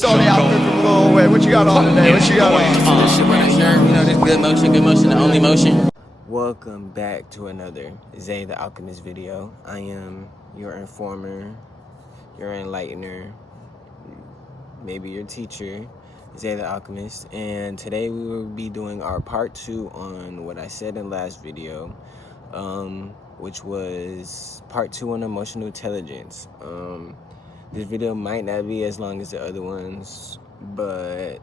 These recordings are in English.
Saw the outfit from a little way. What you got on today? What you got on? This shit when I hear, this good motion, the only motion. Welcome back to another Zay the Alchemist video. I am your informer, your enlightener, maybe your teacher, Zay the Alchemist. And today we will be doing our part 2 on what I said in last video, which was part 2 on emotional intelligence. This video might not be as long as the other ones, but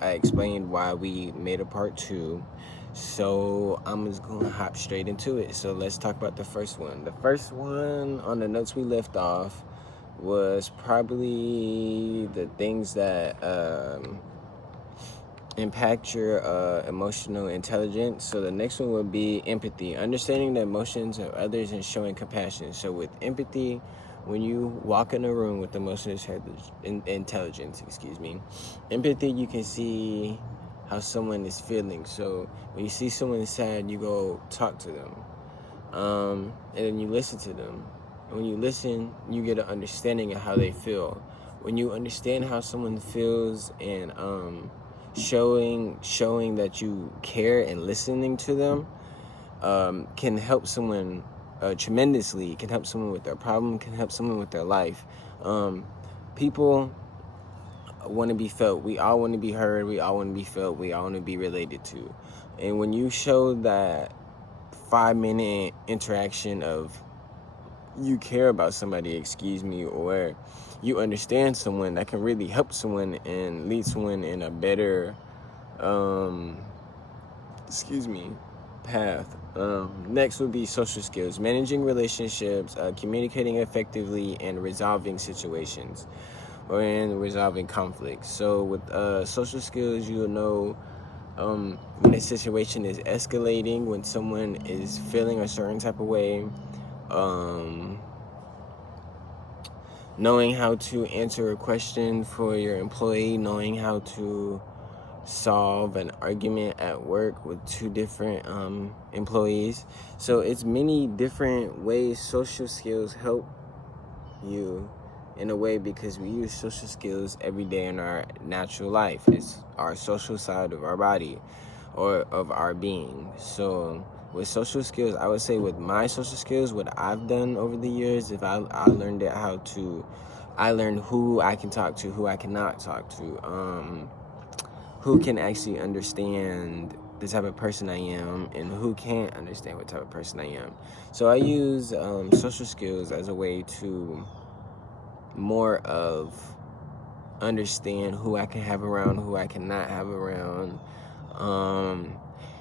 I explained why we made a part 2. So I'm just gonna hop straight into it. So let's talk about the first one. The first one on the notes we left off was probably the things that impact your emotional intelligence. So the next one would be empathy, understanding the emotions of others and showing compassion. So with empathy, when you walk in a room with emotional intelligence, empathy, you can see how someone is feeling. So when you see someone sad, you go talk to them, and then you listen to them. And when you listen, you get an understanding of how they feel. When you understand how someone feels and showing that you care and listening to them can help someone tremendously. It can help someone with their problem, can help someone with their life. People want to be felt. We all want to be heard. We all want to be felt. We all want to be related to. And when you show that 5-minute interaction of you care about somebody, or you understand someone, that can really help someone and lead someone in a better path. Next would be social skills, managing relationships, communicating effectively, and resolving situations and resolving conflicts. So with social skills, you'll know when a situation is escalating, when someone is feeling a certain type of way, knowing how to answer a question for your employee, knowing how to solve an argument at work with 2 different employees. So it's many different ways social skills help you in a way, because we use social skills every day in our natural life. It's our social side of our body or of our being. So with social skills, I would say with my social skills, what I've done over the years, if I learned it I learned who I can talk to, who I cannot talk to, who can actually understand the type of person I am and who can't understand what type of person I am. So I use social skills as a way to more of understand who I can have around, who I cannot have around,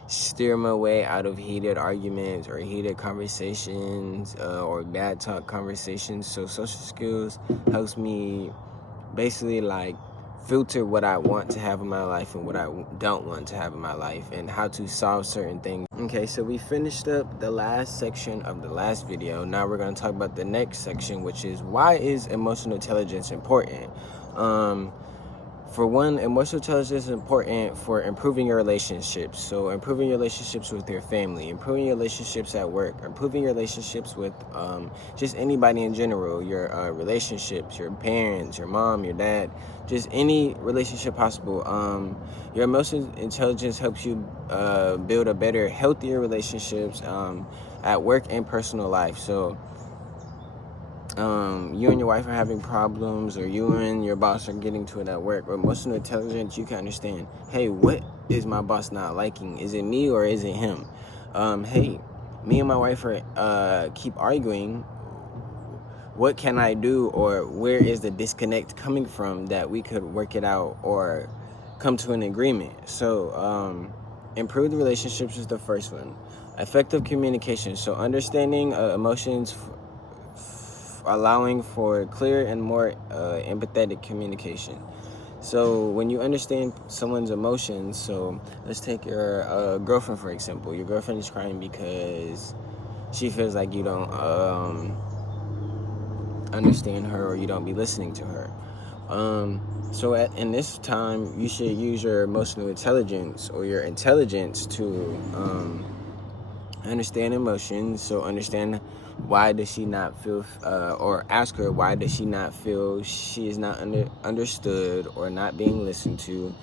steer my way out of heated arguments or heated conversations or bad talk conversations. So social skills helps me basically filter what I want to have in my life and what I don't want to have in my life, and how to solve certain things. Okay, so we finished up the last section of the last video. Now we're going to talk about the next section, which is why is emotional intelligence important? For one, emotional intelligence is important for improving your relationships. So improving your relationships with your family, improving your relationships at work, improving your relationships with just anybody in general, your relationships, your parents, your mom, your dad, just any relationship possible. Your emotional intelligence helps you build a better, healthier relationships at work and personal life. So you and your wife are having problems, or you and your boss are getting to it at work. With emotional intelligence, you can understand, hey, what is my boss not liking? Is it me or is it him? Hey, me and my wife are keep arguing. What can I do, or where is the disconnect coming from that we could work it out or come to an agreement? So improve the relationships is the first one. Effective communication, so understanding emotions, allowing for clear and more empathetic communication. So when you understand someone's emotions, so let's take your girlfriend for example. Your girlfriend is crying because she feels like you don't understand her, or you don't be listening to her. So in this time, you should use your emotional intelligence or your intelligence to understand emotions. So understand why does she not feel, or ask her why does she not feel she is not understood or not being listened to,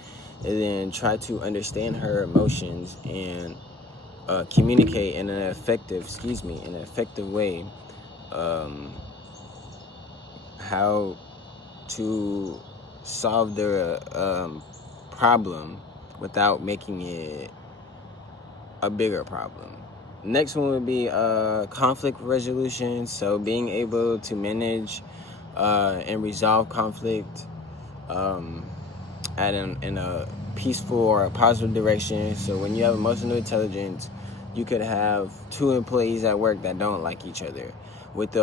and then try to understand her emotions and communicate in an effective way, how to solve their problem without making it a bigger problem. Next one would be conflict resolution. So being able to manage and resolve conflict in a peaceful or a positive direction. So when you have emotional intelligence, you could have two employees at work that don't like each other. With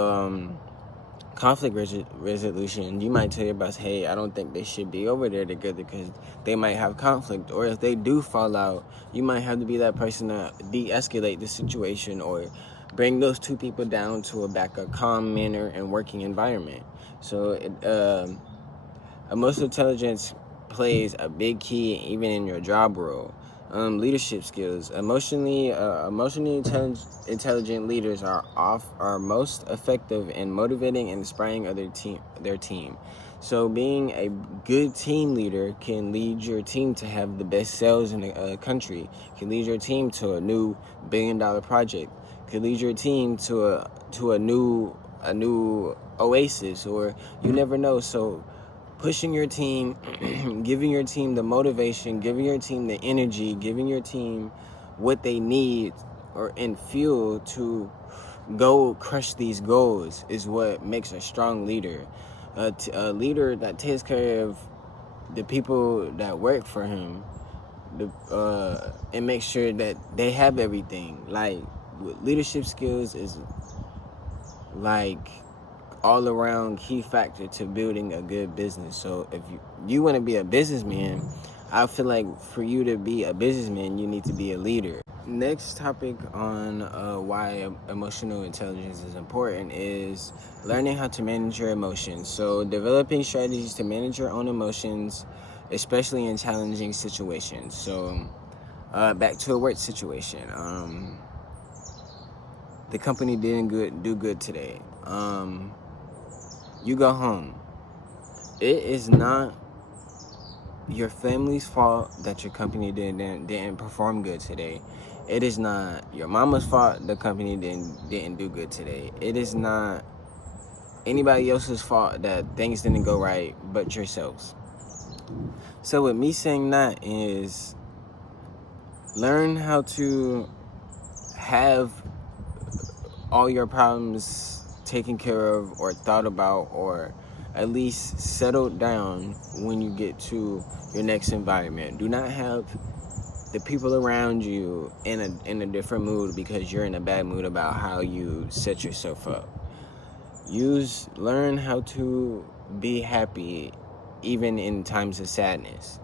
conflict resolution, you might tell your boss, hey, I don't think they should be over there together because they might have conflict. Or if they do fall out, you might have to be that person to de-escalate the situation or bring those two people down to a calm manner and working environment. So emotional intelligence plays a big key even in your job role. Leadership skills. Emotionally intelligent leaders are most effective in motivating and inspiring their team. So being a good team leader can lead your team to have the best sales in the country. Can lead your team to a new $1 billion project. Can lead your team to a new oasis, or you never know. So pushing your team, giving your team the motivation, giving your team the energy, giving your team what they need and fuel to go crush these goals is what makes a strong leader. A leader that takes care of the people that work for him, and make sure that they have everything. Like, leadership skills is like all around key factor to building a good business. So if you want to be a businessman, I feel like for you to be a businessman, you need to be a leader. Next topic on why emotional intelligence is important is learning how to manage your emotions. So developing strategies to manage your own emotions, especially in challenging situations. So back to a work situation. The company didn't do good today. You go home. It is not your family's fault that your company didn't perform good today. It is not your mama's fault the company didn't do good today. It is not anybody else's fault that things didn't go right but yourselves. So with me saying that is learn how to have all your problems taken care of or thought about or at least settled down when you get to your next environment. Do not have the people around you in a different mood because you're in a bad mood about how you set yourself up. Learn how to be happy even in times of sadness.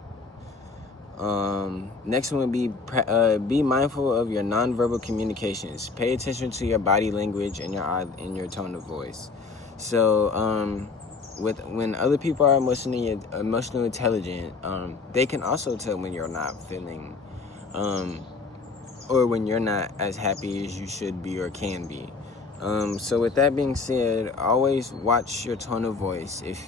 Next one would be mindful of your nonverbal communications. Pay attention to your body language and your tone of voice. So when other people are emotionally intelligent, they can also tell when you're not feeling, or when you're not as happy as you should be or can be. So with that being said, always watch your tone of voice. If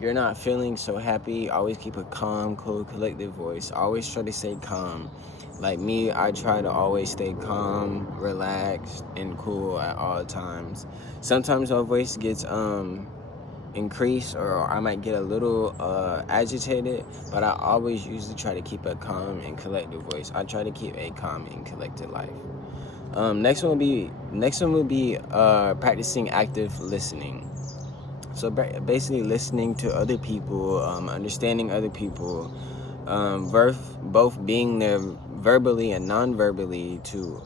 you're not feeling so happy, always keep a calm, cool, collected voice. Always try to stay calm. Like me, I try to always stay calm, relaxed, and cool at all times. Sometimes my voice gets increased, or I might get a little agitated, but I always usually try to keep a calm and collected voice. I try to keep a calm and collected life. Next one would be practicing active listening. So basically listening to other people, understanding other people, both being there verbally and non-verbally to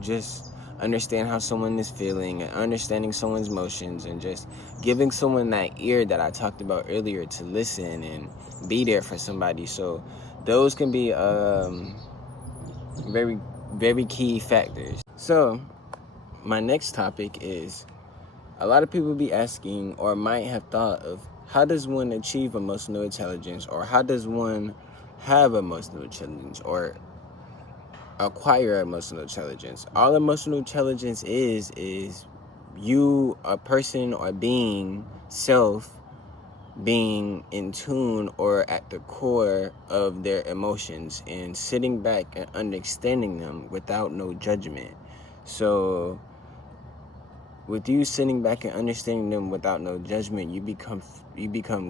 just understand how someone is feeling and understanding someone's emotions, and just giving someone that ear that I talked about earlier to listen and be there for somebody. So those can be very, very key factors. So my next topic is, a lot of people be asking or might have thought of, how does one achieve emotional intelligence, or how does one have emotional intelligence, or acquire emotional intelligence. All emotional intelligence is you, a person or being, self, being in tune or at the core of their emotions and sitting back and understanding them without no judgment. So with you sitting back and understanding them without no judgment, you become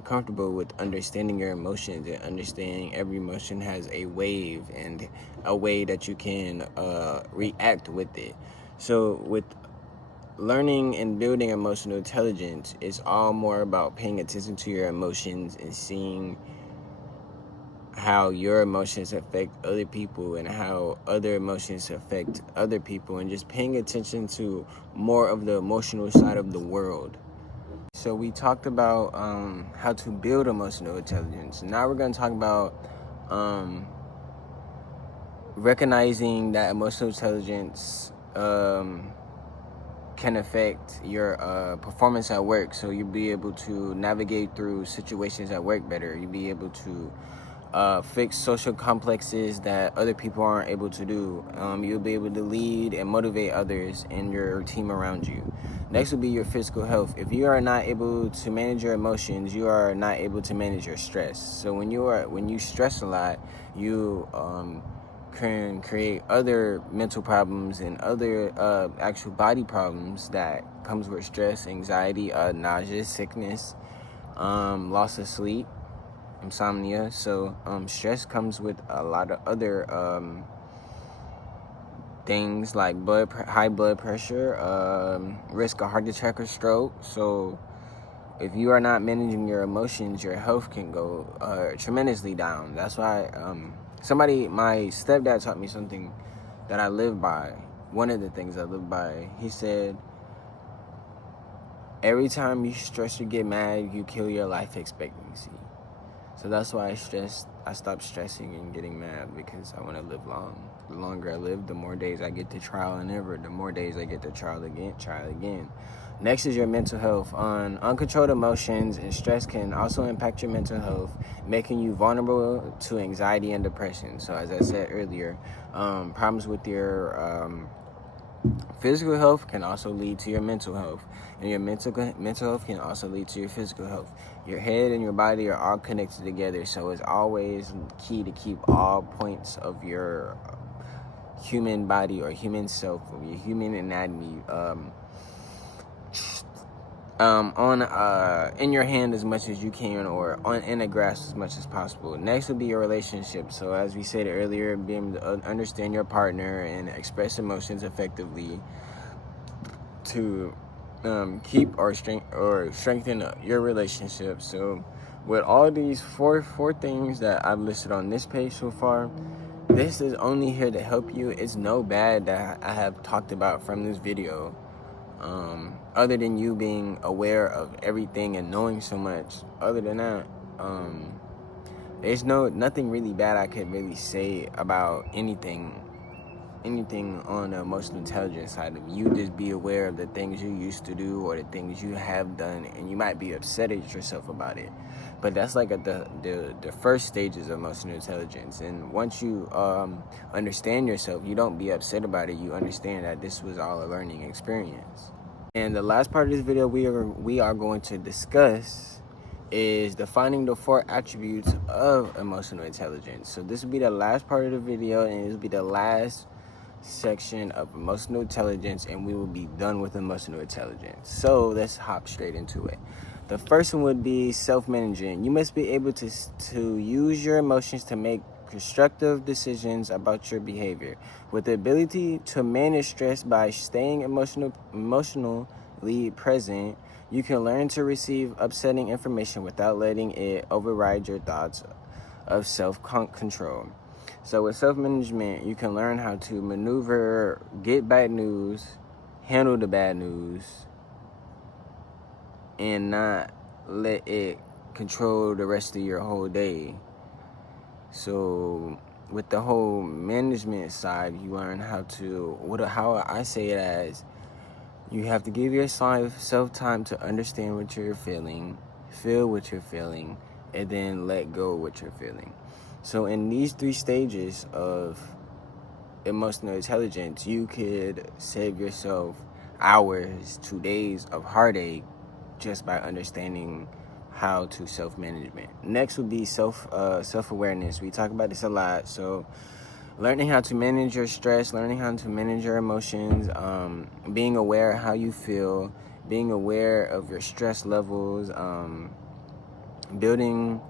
comfortable with understanding your emotions and understanding every emotion has a wave and a way that you can react with it. So with learning and building emotional intelligence, is all more about paying attention to your emotions and seeing how your emotions affect other people and how other emotions affect other people, and just paying attention to more of the emotional side of the world. So we talked about how to build emotional intelligence. Now we're going to talk about recognizing that emotional intelligence can affect your performance at work. So you'll be able to navigate through situations at work better. You'll be able to fix social complexes that other people aren't able to do. You'll be able to lead and motivate others and your team around you. Next will be your physical health. If you are not able to manage your emotions, you are not able to manage your stress. So when you stress a lot, you can create other mental problems and other actual body problems that comes with stress, anxiety, nausea, sickness, loss of sleep, insomnia. So stress comes with a lot of other things like high blood pressure, risk of heart attack or stroke. So if you are not managing your emotions, your health can go tremendously down. That's why my stepdad taught me something that I live by. One of the things I live by, he said, every time you stress or get mad, you kill your life expectancy. So that's why I stopped stressing and getting mad, because I want to live long. The longer I live, the more days I get to trial and error. The more days I get to try again. Next is your mental health. Uncontrolled emotions and stress can also impact your mental health, making you vulnerable to anxiety and depression. So as I said earlier, problems with your physical health can also lead to your mental health, and your mental health can also lead to your physical health. Your head and your body are all connected together, so it's always key to keep all points of your human body or human self, or your human anatomy in your hand as much as you can, or in a grasp as much as possible. Next would be your relationship. So as we said earlier, being able to understand your partner and express emotions effectively to keep or strengthen your relationship. So with all these four things that I've listed on this page so far, this is only here to help you. It's no bad that I have talked about from this video. Other than you being aware of everything and knowing so much, other than that, there's nothing really bad I could really say about anything on the emotional intelligence side of you. Just be aware of the things you used to do or the things you have done, and you might be upset at yourself about it. But that's like the first stages of emotional intelligence. And once you understand yourself, you don't be upset about it. You understand that this was all a learning experience. And the last part of this video we are going to discuss is defining the 4 attributes of emotional intelligence. So this will be the last part of the video, and this will be the last section of emotional intelligence, and we will be done with emotional intelligence. So let's hop straight into it. The first one would be self-management. You must be able to use your emotions to make constructive decisions about your behavior. With the ability to manage stress by staying emotionally present, you can learn to receive upsetting information without letting it override your thoughts of self-control. So with self-management, you can learn how to maneuver, get bad news, handle the bad news, and not let it control the rest of your whole day. So with the whole management side, you learn how I say it as, you have to give yourself time to understand what you're feeling, feel what you're feeling, and then let go what you're feeling. So in these 3 stages of emotional intelligence, you could save yourself hours to days of heartache just by understanding how to self-management. Next would be self-awareness. We talk about this a lot. So learning how to manage your stress, learning how to manage your emotions, being aware of how you feel, being aware of your stress levels, building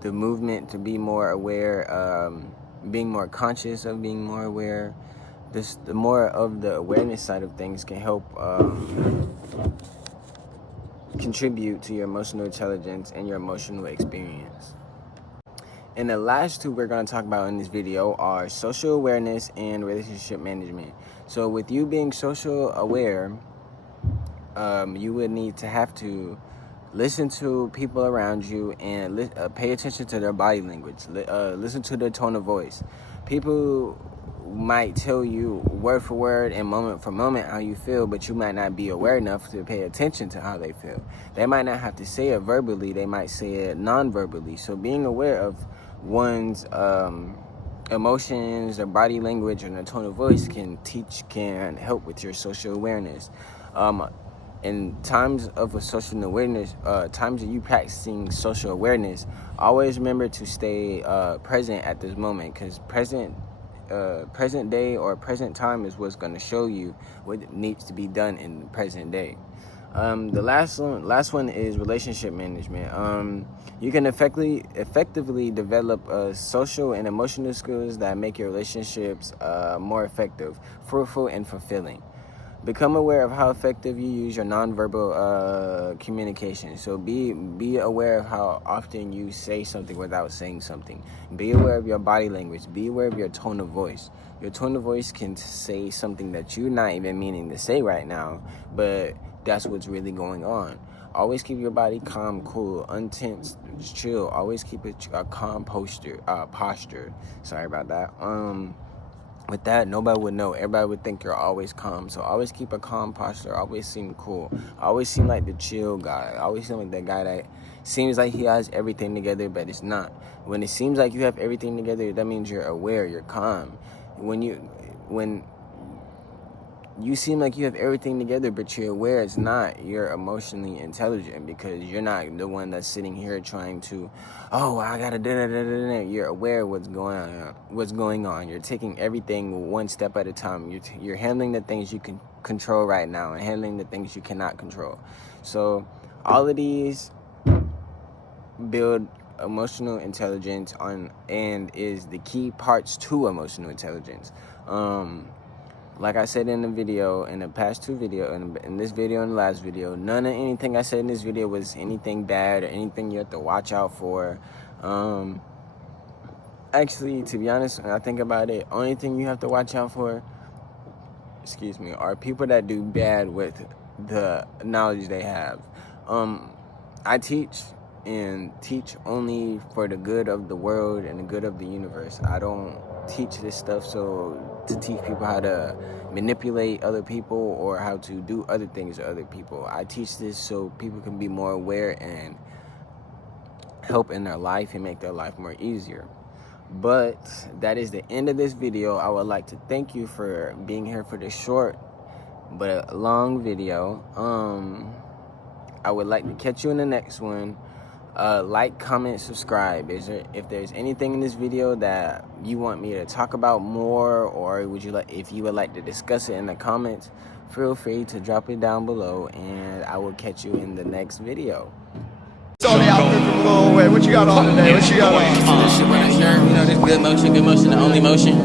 the movement to be more aware, being more conscious of being more aware. The more of the awareness side of things can help contribute to your emotional intelligence and your emotional experience. And the last two we're going to talk about in this video are social awareness and relationship management. So with you being social aware, you would need to have to listen to people around you and pay attention to their body language. Listen to their tone of voice. People might tell you word for word and moment for moment how you feel, but you might not be aware enough to pay attention to how they feel. They might not have to say it verbally, they might say it non-verbally. So being aware of one's emotions, their body language, and their tone of voice can help with your social awareness. In times of a social awareness, times of you practicing social awareness, always remember to stay present at this moment, because present day or present time is what's going to show you what needs to be done in the present day. The last one is relationship management. You can effectively develop social and emotional skills that make your relationships more effective, fruitful, and fulfilling. Become aware of how effective you use your nonverbal communication. So be aware of how often you say something without saying something. Be aware of your body language. Be aware of your tone of voice. Your tone of voice can say something that you're not even meaning to say right now, but that's what's really going on. Always keep your body calm, cool, untense, chill. Always keep a calm posture. Sorry about that. With that, nobody would know. Everybody would think you're always calm. So always keep a calm posture. Always seem cool. Always seem like the chill guy. Always seem like that guy that seems like he has everything together, but it's not. When it seems like you have everything together, that means you're aware, you're calm. When you seem like you have everything together, but you're aware it's not, you're emotionally intelligent, because you're not the one that's sitting here trying to, oh, I gotta da-da-da-da-da. You're aware of what's going on. You're taking everything one step at a time. You're handling the things you can control right now and handling the things you cannot control. So all of these build emotional intelligence and is the key parts to emotional intelligence. Like I said in the video, in the past two videos, in this video and the last video, none of anything I said in this video was anything bad or anything you have to watch out for. Actually, to be honest, when I think about it, only thing you have to watch out for, are people that do bad with the knowledge they have. I teach only for the good of the world and the good of the universe. I don't teach this stuff to teach people how to manipulate other people or how to do other things to other people. I teach this so people can be more aware and help in their life and make their life more easier. But that is the end of this video. I would like to thank you for being here for this short but long video. I would like to catch you in the next one. Like, comment, subscribe. If there's anything in this video that you want me to talk about more, or if you would like to discuss it in the comments, feel free to drop it down below, and I will catch you in the next video. It's on the outfit from Lil Wayne. What you got on today? What you got on? This shit when I hear, this good motion, the only motion.